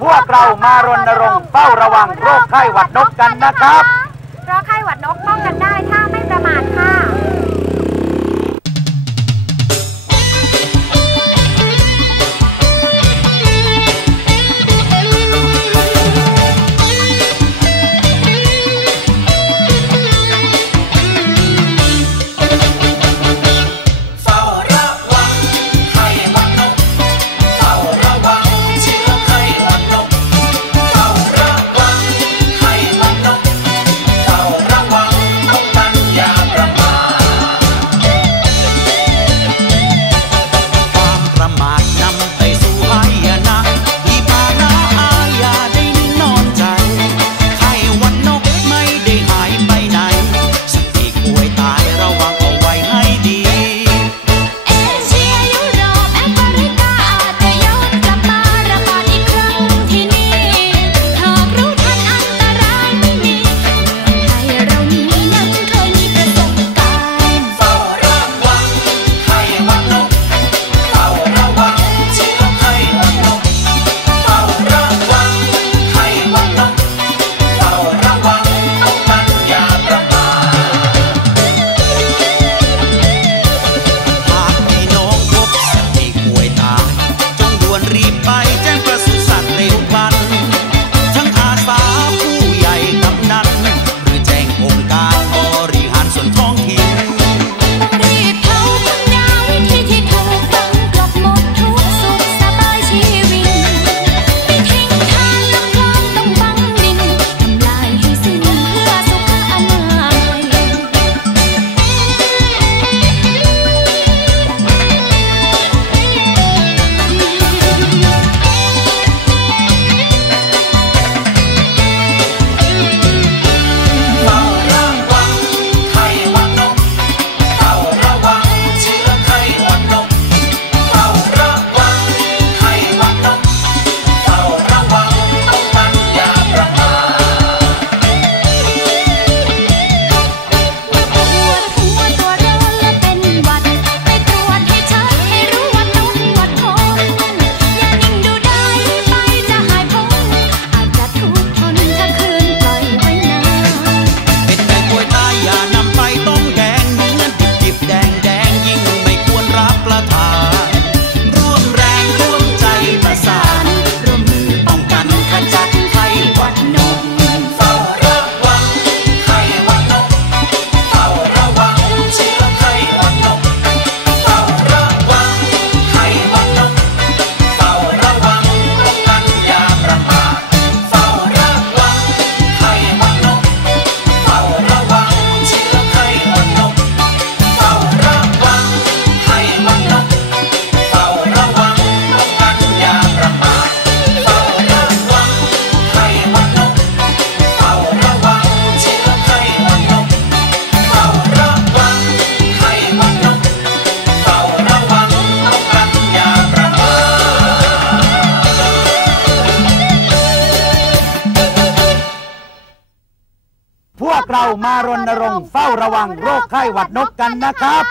พวกเรามารณรงค์เฝ้าระวังโรคไข้หวัดนกกันนะครับ วกเรามารณรงค์เฝ้าระวังโรคไข้หวัดนกกันนะครับ